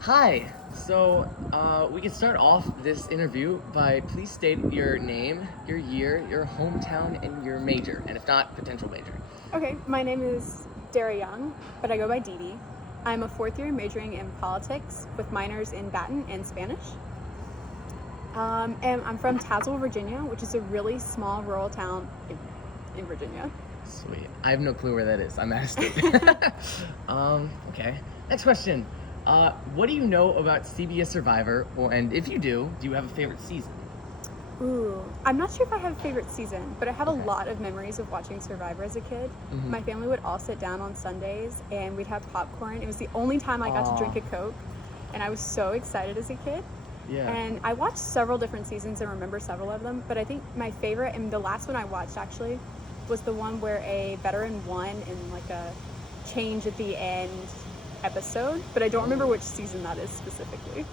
Hi. We can start off this interview by please state your name, your year, your hometown, and your major, and if not, potential major. Okay, my name is Dara Young, but I go by Dee Dee. I'm a fourth year majoring in politics with minors in Latin and Spanish. And I'm from Tazewell, Virginia, which is a really small rural town in Virginia. Sweet. I have no clue where that is. I'm out of state. Okay. Next question. What do you know about CBS Survivor? And if you do you have a favorite season? Ooh, I'm not sure if I have a favorite season, but I have Okay. a lot of memories of watching Survivor as a kid. Mhm. My family would all sit down on Sundays and we'd have popcorn. It was the only time I got to drink a Coke, and I was so excited as a kid. Yeah. And I watched several different seasons and remember several of them, but I think my favorite, and the last one I watched actually, was the one where a veteran won in like a change at the end episode, but I don't remember which season that is specifically.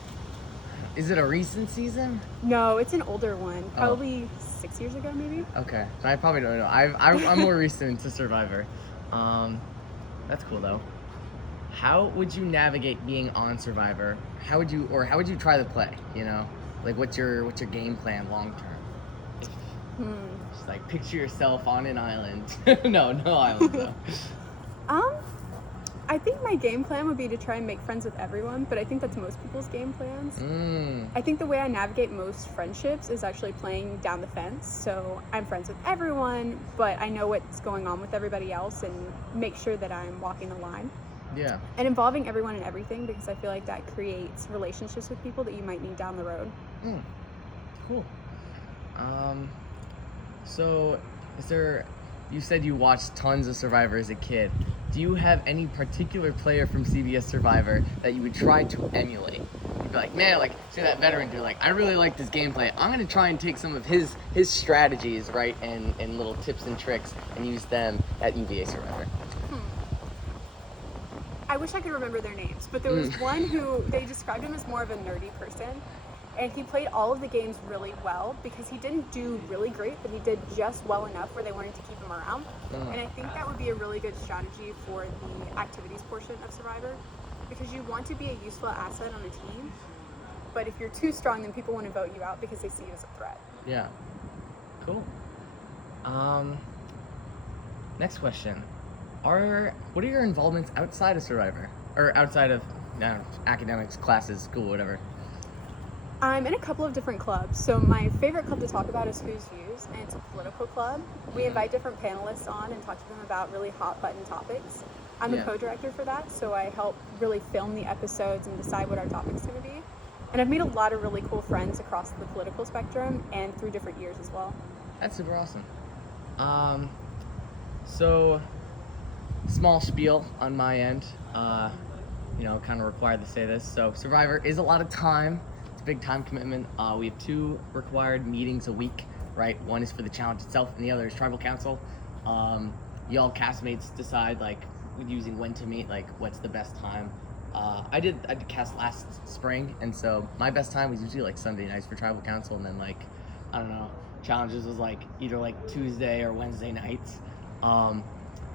Is it a recent season? No, it's an older one, probably 6 years ago maybe. Okay. So I probably don't know. I'm more recent to Survivor. That's cool though. How would you navigate being on Survivor? How would you try the play? Like what's your game plan long term? Just like picture yourself on an island. No island though. I think my game plan would be to try and make friends with everyone, but I think that's most people's game plans. I think the way I navigate most friendships is actually playing down the fence. So I'm friends with everyone, but I know what's going on with everybody else and make sure that I'm walking the line. Yeah. And involving everyone in everything, because I feel like that creates relationships with people that you might need down the road. Cool. So you said you watched tons of Survivor as a kid. Do you have any particular player from CBS Survivor that you would try to emulate? You'd be like, man, like, see that veteran dude, like, I really like this gameplay. I'm gonna try and take some of his strategies, right, and little tips and tricks and use them at UVA Survivor. I wish I could remember their names, but there was one who they described him as more of a nerdy person, and he played all of the games really well because he didn't do really great, but he did just well enough where they wanted to keep him around. And I think that would be a really good strategy for the activities portion of Survivor, because you want to be a useful asset on a team, but if you're too strong, then people want to vote you out because they see you as a threat. Yeah. Cool. Next question. What are your involvements outside of Survivor? Or outside of academics, classes, school, whatever? I'm in a couple of different clubs. So my favorite club to talk about is Who's Used, and it's a political club. We invite different panelists on and talk to them about really hot button topics. I'm the co-director for that, so I help really film the episodes and decide what our topic's going to be. And I've made a lot of really cool friends across the political spectrum and through different years as well. That's super awesome. So small spiel on my end. Kind of required to say this. So Survivor is a lot of time. It's a big time commitment. We have 2 required meetings a week, right? One is for the challenge itself, and the other is tribal council. Y'all castmates decide like using when to meet, like what's the best time. I did cast last spring, and so my best time was usually like Sunday nights for tribal council, and then like I don't know, challenges was like either like Tuesday or Wednesday nights.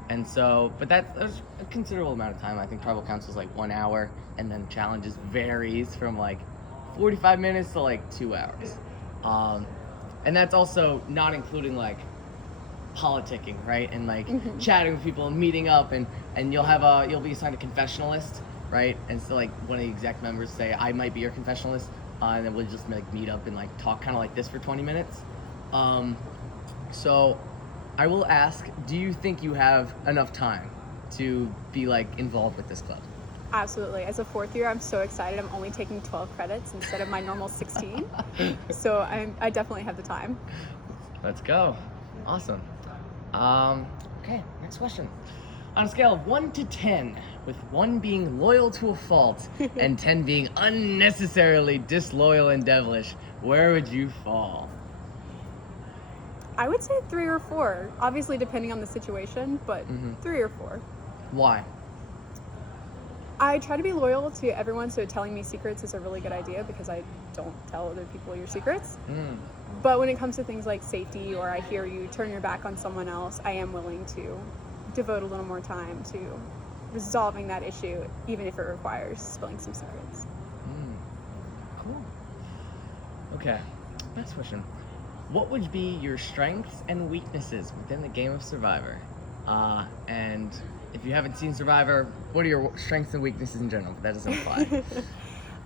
And so, but that was a considerable amount of time. I think tribal council is like 1 hour, and then challenges varies from like 45 minutes to like 2 hours. And that's also not including like politicking, right? And like chatting with people and meeting up, and you'll be assigned a confessionalist, right? And so like one of the exec members say, I might be your confessionalist, and then we'll just like meet up and like talk kind of like this for 20 minutes. So I will ask, do you think you have enough time to be like involved with this club? Absolutely. As a fourth year, I'm so excited. I'm only taking 12 credits instead of my normal 16. So I definitely have the time. Let's go. Awesome. Okay, next question. On a scale of 1 to 10, with 1 being loyal to a fault and 10 being unnecessarily disloyal and devilish, where would you fall? I would say 3 or 4, obviously depending on the situation, but 3 or 4. Why? I try to be loyal to everyone, so telling me secrets is a really good idea because I don't tell other people your secrets. But when it comes to things like safety, or I hear you turn your back on someone else, I am willing to devote a little more time to resolving that issue, even if it requires spilling some secrets. Cool. Okay, next question. What would be your strengths and weaknesses within the game of Survivor? And if you haven't seen Survivor, what are your strengths and weaknesses in general? That doesn't apply.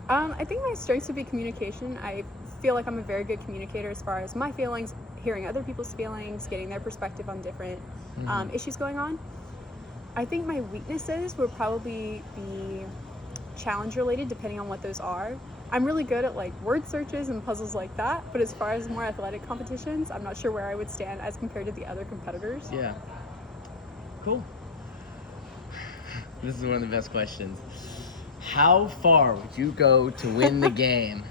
I think my strengths would be communication. I feel like I'm a very good communicator as far as my feelings, hearing other people's feelings, getting their perspective on different issues going on. I think my weaknesses would probably be challenge related, depending on what those are. I'm really good at like word searches and puzzles like that, but as far as more athletic competitions, I'm not sure where I would stand as compared to the other competitors. Yeah. Cool. This is one of the best questions. How far would you go to win the game?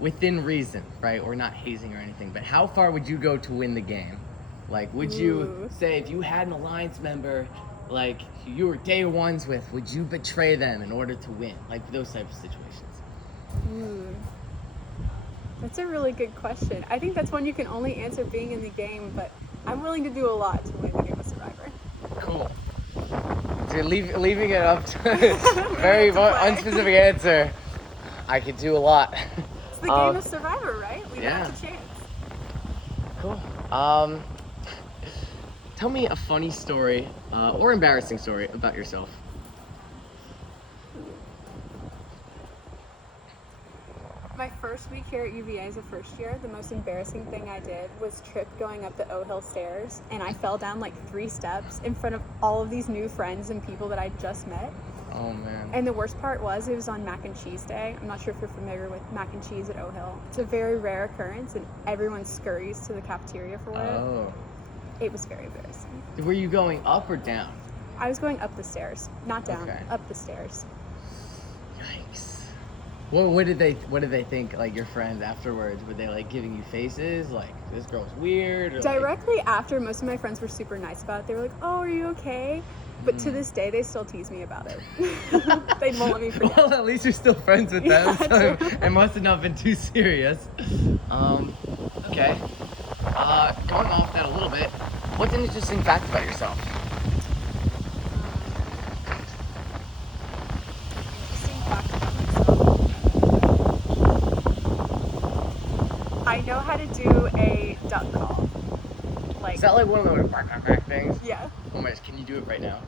Within reason, right? Or not hazing or anything, but how far would you go to win the game? Like, would you say if you had an alliance member, like you were day ones with, would you betray them in order to win? Like those types of situations. That's a really good question. I think that's one you can only answer being in the game, but I'm willing to do a lot to win the game of Survivor. Cool. So you're leaving it up to very unspecific answer. I could do a lot. It's the game of Survivor, right? We Yeah. have a chance. Cool. Tell me a funny story or embarrassing story about yourself. My first week here at UVA as a first year, the most embarrassing thing I did was trip going up the O Hill stairs, and I fell down like 3 steps in front of all of these new friends and people that I just met. Oh man. And the worst part was it was on Mac and Cheese Day. I'm not sure if you're familiar with mac and cheese at O Hill. It's a very rare occurrence, and everyone scurries to the cafeteria for it. Oh. It was very embarrassing. Were you going up or down? I was going up the stairs, not down, Okay. up the stairs. Yikes. What did they think, like your friends afterwards? Were they like giving you faces like this girl's weird? Or, Directly after, most of my friends were super nice about it. They were like, "Oh, are you okay?" But to this day, they still tease me about it. They won't let me forget. Well, at least you're still friends with them, Yeah, so true. it must have not been too serious. Okay. Going off that a little bit, what's an interesting fact about yourself? Interesting fact about myself. I know how to do a duck call. Like, Is that like one of those quack quack quack things? yeah. Oh my gosh, can you do it right now?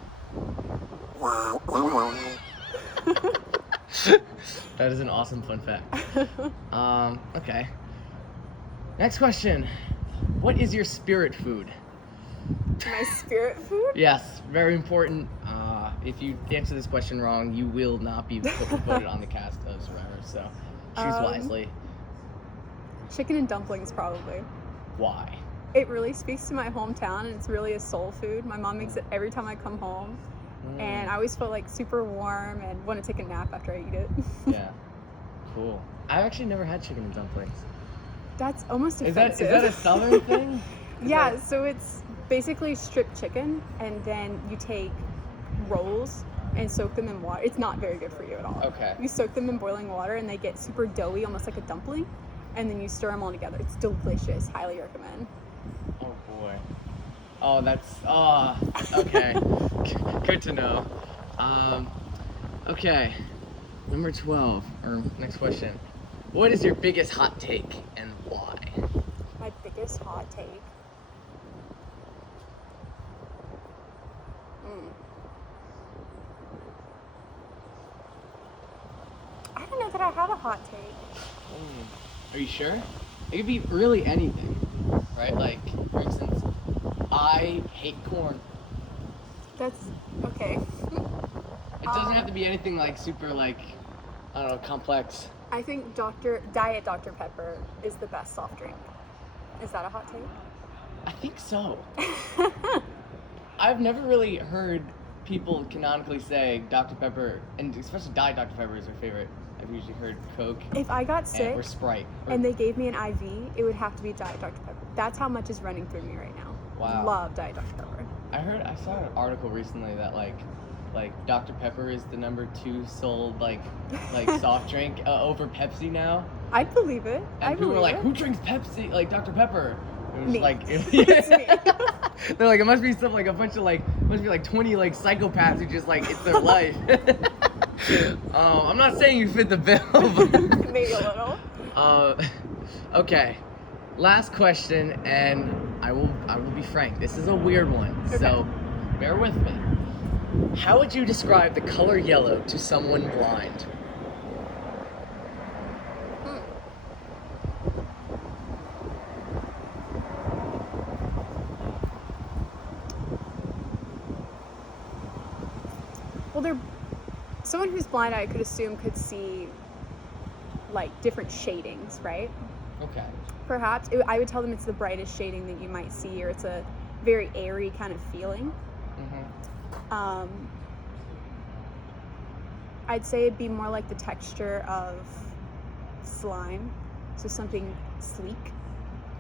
That is an awesome fun fact. Okay. Next question. What is your spirit food? My spirit food? Yes, very important. If you answer this question wrong, you will not be voted on the cast of Survivor, so choose wisely. Chicken and dumplings, probably. Why? It really speaks to my hometown, and it's really a soul food. My mom makes it every time I come home, and I always feel like super warm and want to take a nap after I eat it. Yeah. Cool. I've actually never had chicken and dumplings. That's almost Is offensive. that a southern thing? Yeah, so it's basically stripped chicken, and then you take rolls and soak them in water. It's not very good for you at all. Okay. You soak them in boiling water, and they get super doughy, almost like a dumpling, and then you stir them all together. It's delicious. Highly recommend. Oh boy. Oh, that's okay. Good to know. Okay. Number 12, or next question. What is your biggest hot take and why? My biggest hot take. I don't know that I have a hot take. Are you sure? It could be really anything, right? Like, for instance, I hate corn. That's okay. It doesn't have to be anything like super like, I don't know, complex. I think Diet Dr. Pepper is the best soft drink. Is that a hot take? I think so. I've never really heard people canonically say Dr. Pepper, and especially Diet Dr. Pepper is their favorite. I've usually heard Coke If I got sick or Sprite. and they gave me an IV, it would have to be Diet Dr. Pepper. That's how much is running through me right now. Wow. Love Diet Dr. Pepper. I saw an article recently that like Dr. Pepper is the number 2 sold like soft drink over Pepsi now. I believe it. And I people believe were like, it. who drinks Pepsi? Like Dr. Pepper. It was Me. like It's me. they're like, it must be something like a bunch of like, must be like 20 like psychopaths who just like it's their life. I'm not saying you fit the bill, but Maybe a little. okay. Last question, and I will be frank. This is a weird one, so bear with me. How would you describe the color yellow to someone blind? Well, they're someone who's blind. I could assume could see like different shadings, right? Okay. Perhaps I would tell them it's the brightest shading that you might see, or it's a very airy kind of feeling. Mm-hmm. I'd say it'd be more like the texture of slime, so something sleek,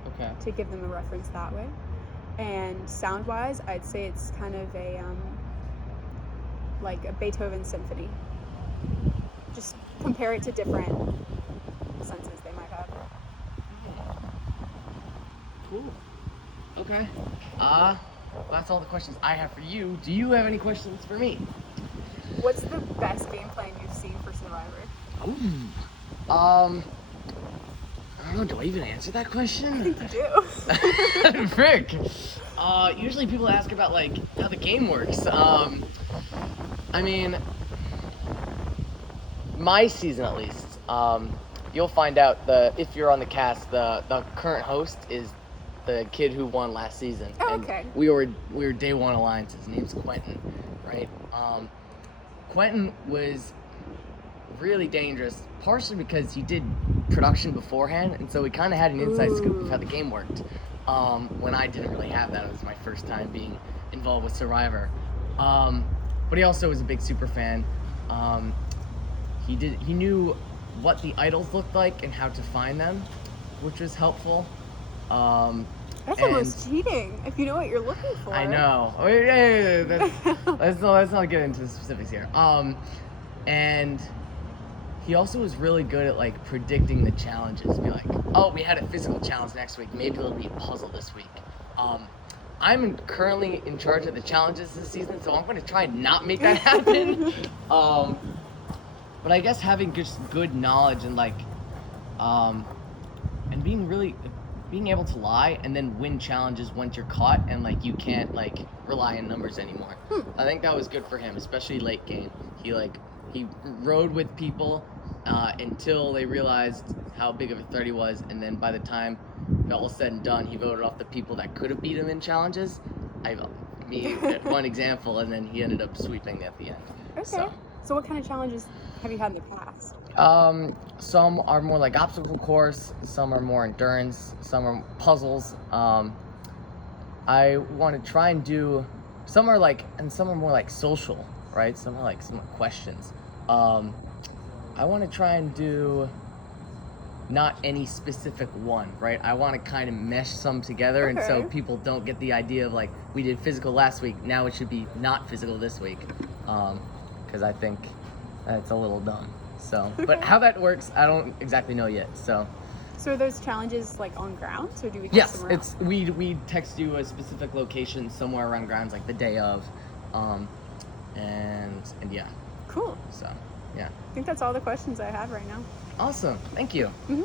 Okay. to give them a reference that way. And sound-wise, I'd say it's kind of a like a Beethoven symphony. Just compare it to different senses they might have. Cool. Okay. That's all the questions I have for you. Do you have any questions for me? What's the best game plan you've seen for Survivor? Ooh. I don't know. Do I even answer that question? I think you do. Frick. Usually people ask about like how the game works. I mean, my season at least. You'll find out if you're on the cast, the current host is the kid who won last season. Oh, and okay. we were day one alliance. His name's Quentin, right? Quentin was really dangerous, partially because he did production beforehand, and so we kind of had an inside scoop of how the game worked. When I didn't really have that, it was my first time being involved with Survivor. But he also was a big super fan. He knew what the idols looked like and how to find them, which was helpful. That's almost cheating if you know what you're looking for. I know. Oh, yeah. Let's not get into the specifics here. And he also was really good at like predicting the challenges. Be like, oh, we had a physical challenge next week. Maybe it'll be a puzzle this week. I'm currently in charge of the challenges this season, so I'm going to try and not make that happen. But I guess having just good knowledge and like, and being able to lie and then win challenges once you're caught and like you can't like rely on numbers anymore. I think that was good for him, especially late game. He rode with people until they realized how big of a threat he was, and then by the time all was said and done, he voted off the people that could have beat him in challenges. One example, and then he ended up sweeping at the end. Okay. So what kind of challenges have you had in the past? Some are more like obstacle course, some are more endurance, some are puzzles. I want to try and do, some are more like social, right? Some are questions. I want to try and do not any specific one, right? I want to kind of mesh some together, and so people don't get the idea of like, we did physical last week, now it should be not physical this week. Because I think that's a little dumb. So, but how that works, I don't exactly know yet. So are those challenges like on grounds, or do we? Yes, it's we text you a specific location somewhere around grounds, like the day of, and yeah. Cool. So yeah. I think that's all the questions I have right now. Awesome. Thank you. Mm-hmm.